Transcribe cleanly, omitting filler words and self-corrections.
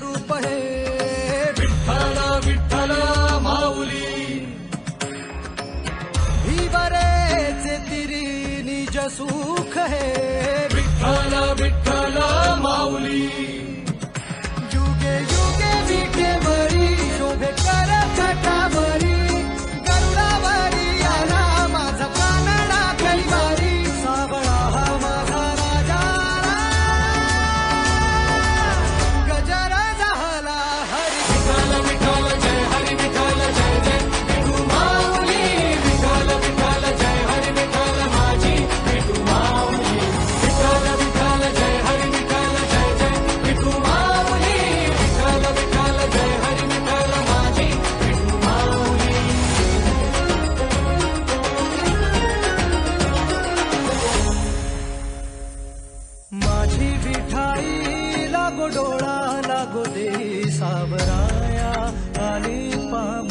स्वरूप हे विठ्ठल विठ्ठल माऊली ही बरेचे तिरी निज सुख हे विठ्ठल विठ्ठल माऊली युगे युगे विखे बरी शोभे कर छटावरी गरुडावरी आला माझा कानडा कैवारी सावळा हा माझा राजा गजर झाला हरी विठ्ठल विठ्ठल जय हरी विठ्ठल जय जय विठू माऊली विठ्ठल विठ्ठल जय हरी विठ्ठल माझी विठू माऊली विठ्ठल विठ्ठल जय हरी विठ्ठल जय जय विठू माऊली विठ्ठल विठ्ठल जय हरी विठ्ठल माझी विठू माऊली माझी विठाई लागो डोळा लागो दे सावराया आली पाम